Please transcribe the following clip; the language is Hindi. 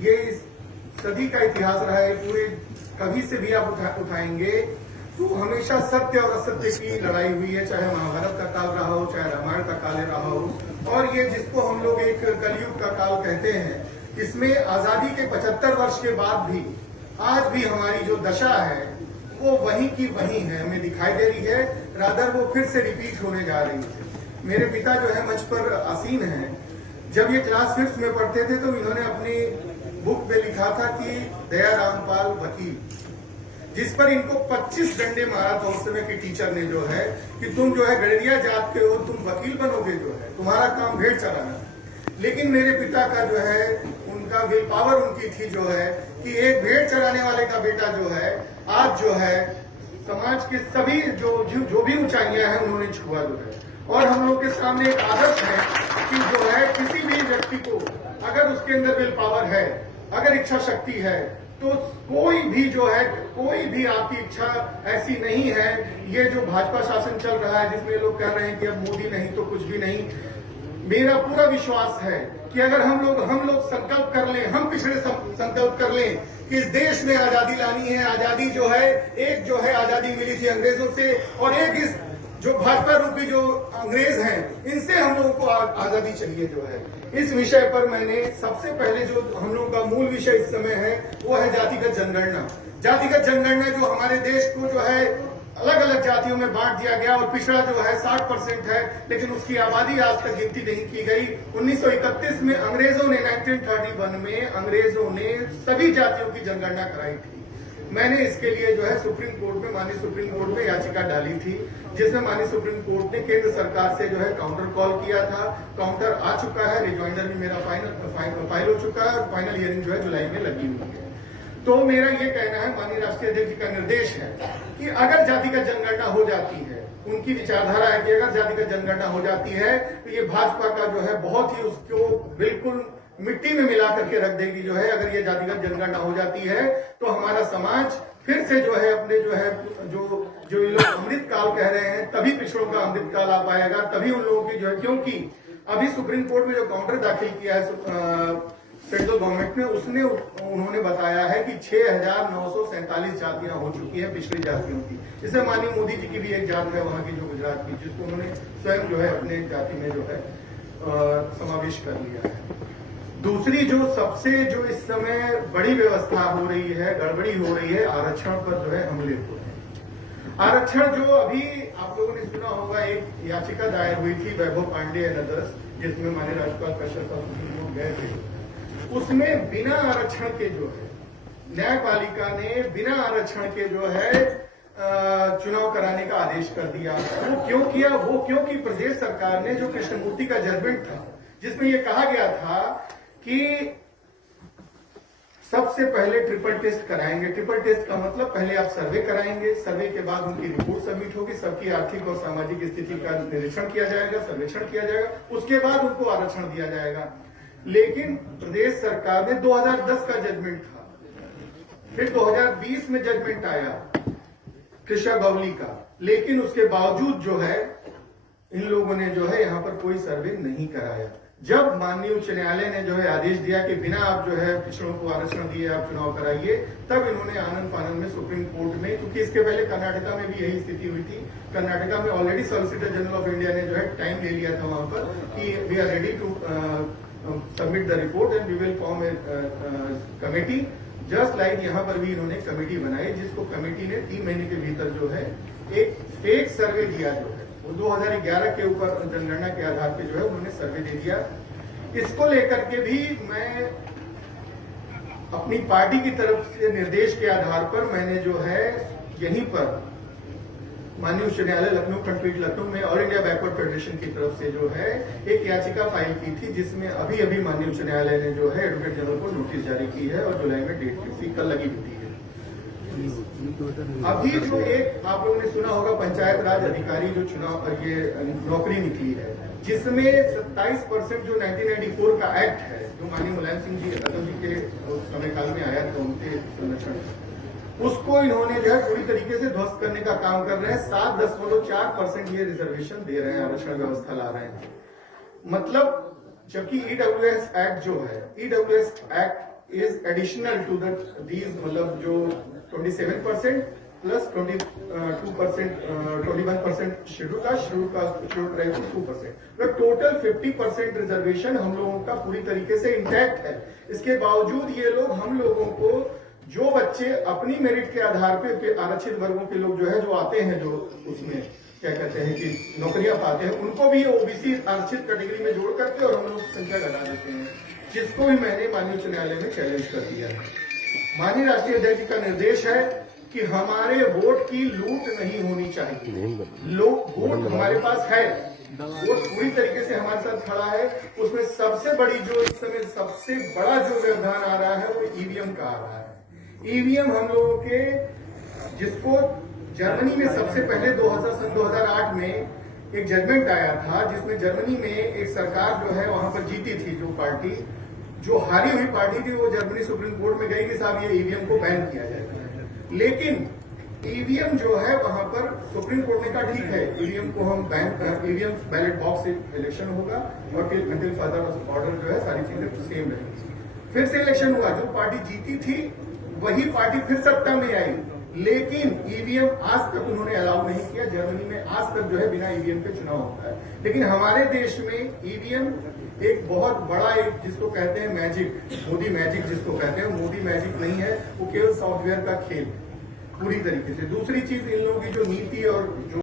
ये इस सदी का इतिहास रहा है, पूरे कभी से भी आप उठाएंगे तो हमेशा सत्य और असत्य की लड़ाई हुई है, चाहे महाभारत का काल रहा हो, चाहे रामायण का काल रहा हो। और ये जिसको हम लोग एक कलयुग का काल कहते हैं, इसमें आजादी के 75 वर्ष के बाद भी आज भी हमारी जो दशा है वो वही की वही है, हमें दिखाई दे रही है। रादर वो फिर से रिपीट होने जा रही है। मेरे पिता जो है मंच पर आसीन हैं। जब ये क्लास 5th में पढ़ते थे तो इन्होंने अपनी बुक में लिखा था कि दया रामपाल वकील, जिस पर इनको 25 डंडे मारा था उस समय के टीचर ने, जो है कि तुम जो है गड़रिया जात के हो, तुम वकील बनोगे, जो है तुम्हारा काम भेड़ चराना। लेकिन मेरे पिता का जो है उनका विल पावर उनकी थी, जो है कि एक भेड़ चराने वाले का बेटा जो है आज जो है समाज के सभी जो भी ऊंचाइयां हैं उन्होंने छुआ, जो है। और हम लोग के सामने एक आदर्श है कि जो है किसी भी व्यक्ति को अगर उसके अंदर विल पावर है, अगर इच्छा शक्ति है, तो कोई भी जो है, कोई भी आपकी इच्छा ऐसी नहीं है। ये जो भाजपा शासन चल रहा है जिसमें लोग कह रहे हैं कि अब मोदी नहीं तो कुछ भी नहीं, मेरा पूरा विश्वास है कि अगर हम लोग संकल्प कर लें, हम पिछड़े संकल्प कर लें कि इस देश में आजादी लानी है। आजादी जो है, एक जो है आजादी मिली थी अंग्रेजों से, और एक इस जो भाजपा रूपी जो अंग्रेज हैं, इनसे हम लोगों को आजादी चाहिए, जो है। इस विषय पर मैंने सबसे पहले जो हम लोगों का मूल विषय इस समय है वो है जातिगत जनगणना। जातिगत जनगणना जो हमारे देश को जो है अलग अलग जातियों में बांट दिया गया और पिछड़ा जो है 60% है, लेकिन उसकी आबादी आज तक गिनती नहीं की गई। 1931 में अंग्रेजों ने 1931 में अंग्रेजों ने सभी जातियों की जनगणना कराई थी। मैंने इसके लिए जो है सुप्रीम कोर्ट में, माननीय सुप्रीम कोर्ट में याचिका डाली थी, जिसमें माननीय सुप्रीम कोर्ट ने केंद्र सरकार से जो है काउंटर कॉल किया था। काउंटर आ चुका है, रिजॉइंडर भी मेरा फाइल हो चुका है और फाइनल हियरिंग जो है जुलाई में लगी हुई है। तो मेरा ये कहना है, माननीय राष्ट्रीय अध्यक्ष जी का निर्देश है कि अगर जातिगत जनगणना हो जाती है, उनकी विचारधारा है कि अगर जातिगत जनगणना हो जाती है तो ये भाजपा का जो है बहुत ही उसको बिल्कुल मिट्टी में मिला करके रख देगी, जो है। अगर ये जातिगत जनगणना हो जाती है तो हमारा समाज फिर से जो है अपने जो है जो ये लोग अमृत काल कह रहे हैं, तभी पिछड़ों का अमृत काल आ पाएगा, तभी उन लोगों की जो है, क्योंकि अभी सुप्रीम कोर्ट में जो काउंटर दाखिल किया है सेंट्रल गवर्नमेंट ने, उसने उन्होंने बताया है कि 6,947 जातियां हो चुकी हैं पिछड़ी जातियों की। इसमें माननीय मोदी जी की भी एक जात है वहां की, जो गुजरात की, जिसको उन्होंने स्वयं जो है अपने जाति में जो है समावेश कर लिया है। दूसरी जो सबसे जो इस समय बड़ी व्यवस्था हो रही है, गड़बड़ी हो रही है, आरक्षण पर जो है हमले हो रहे हैं। आरक्षण जो अभी आप लोगों ने सुना होगा, एक याचिका दायर हुई थी वैभव पांडे एंड अदर्स, जिसमें माननीय राज्यपाल कश्यप साहब गए थे। उसमें बिना आरक्षण के जो है न्यायपालिका ने बिना आरक्षण के जो है चुनाव कराने का आदेश कर दिया। वो क्यों किया? वो क्योंकि प्रदेश सरकार ने जो कृष्णमूर्ति का जजमेंट था, जिसमें ये कहा गया था कि सबसे पहले ट्रिपल टेस्ट कराएंगे। ट्रिपल टेस्ट का मतलब पहले आप सर्वे कराएंगे, सर्वे के बाद उनकी रिपोर्ट सबमिट होगी, सबकी आर्थिक और सामाजिक स्थिति का निरीक्षण किया जाएगा, सर्वेक्षण किया जाएगा, उसके बाद उनको आरक्षण दिया जाएगा। लेकिन प्रदेश सरकार ने 2010 का जजमेंट था, फिर 2020 में जजमेंट आया कृष्णा गौली का, लेकिन उसके बावजूद जो है इन लोगों ने जो है यहाँ पर कोई सर्वे नहीं कराया। जब माननीय उच्च न्यायालय ने जो है आदेश दिया कि बिना आप जो है पिछड़ों को आरक्षण दिए आप चुनाव कराइए, तब इन्होंने आनंद फानंद में सुप्रीम कोर्ट में, क्योंकि इसके पहले कर्नाटका में भी यही स्थिति हुई थी। कर्नाटका में already solicitor general of India ने जो है टाइम ले लिया था वहां पर कि we are ready to submit the report and we will form a committee. Just like यहाँ पर भी इन्होंने कमेटी बनाई, जिसको कमेटी ने 3 महीने के भीतर जो है एक फेक सर्वे दिया, जो है वो 2011 के ऊपर जनगणना के आधार पे जो है उन्होंने सर्वे दे दिया। इसको लेकर के भी मैं अपनी पार्टी की तरफ से निर्देश के आधार पर मैंने जो है यहीं पर माननीय उच्च न्यायालय लखनऊ खंडपीठ लखनऊ में ऑल इंडिया बैकवर्ड फेडरेशन की तरफ से जो है एक याचिका फाइल की थी, जिसमें अभी अभी माननीय उच्च न्यायालय ने जो है एडवोकेट जनरल को नोटिस जारी की है और जुलाई में डेट फिक्स कल लगी हुई है। अभी जो एक आप लोगों ने सुना होगा पंचायत राज अधिकारी जो चुनाव पर ये नौकरी निकली है, जिसमें 27% जो 1994 का एक्ट है, जो माननीय मुलायम सिंह जी यादव जी के समय काल में आया था उनके संरक्षण, उसको इन्होंने जो है पूरी तरीके से ध्वस्त करने का काम कर रहे हैं। 7.4% ये रिजर्वेशन दे रहे हैं, आरक्षण व्यवस्था ला रहे हैं। मतलब जबकि ईडब्ल्यूएस एक्ट जो है, EWS act is additional to these मतलब जो 27% प्लस 22% 21% शेड्यूल कास्ट ट्राइब 2%, मतलब टोटल 50% रिजर्वेशन हम लोगों का पूरी तरीके से इंटैक्ट है। इसके बावजूद ये लोग हम लोगों को, जो बच्चे अपनी मेरिट के आधार पे आरक्षित वर्गों के लोग जो है जो आते हैं, जो उसमें क्या कहते हैं कि नौकरियां पाते हैं, उनको भी ओबीसी आरक्षित कैटेगरी में जोड़ करके और हम लोग संख्या घटा देते हैं, जिसको भी मैंने माननीय उच्च न्यायालय में चैलेंज कर दिया है। माननीय राष्ट्रीय अध्यक्ष का निर्देश है कि हमारे वोट की लूट नहीं होनी चाहिए। लोग वोट हमारे पास है, वोट पूरी तरीके से हमारे साथ खड़ा है। उसमें सबसे बड़ी जो इस समय सबसे बड़ा जो व्यवधान आ रहा है वो ईवीएम का आ रहा है। ईवीएम हम लोगों के, जिसको जर्मनी में सबसे पहले 2008 में एक जजमेंट आया था, जिसमें जर्मनी में एक सरकार जो है वहां पर जीती थी, जो पार्टी जो हारी हुई पार्टी थी, वो जर्मनी सुप्रीम कोर्ट में गई कि साहब ये ईवीएम को बैन किया जाए। लेकिन ईवीएम जो है वहां पर सुप्रीम कोर्ट ने कहा ठीक है, ईवीएम को हम बैन, ईवीएम बैलेट बॉक्स से इलेक्शन होगा और फिर अंटिल फर्दर ऑर्डर जो है सारी चीजें सेम रहेंगी। फिर से इलेक्शन हुआ, जो पार्टी जीती थी वही पार्टी फिर सत्ता में आई, लेकिन ईवीएम आज तक उन्होंने अलाउ नहीं किया। जर्मनी में आज तक जो है बिना ईवीएम के चुनाव होता है, लेकिन हमारे देश में ईवीएम एक बहुत बड़ा, एक जिसको कहते हैं मैजिक, मोदी मैजिक जिसको कहते हैं, मोदी मैजिक नहीं है, वो केवल सॉफ्टवेयर का खेल पूरी तरीके से। दूसरी चीज, इन लोगों की जो नीति और जो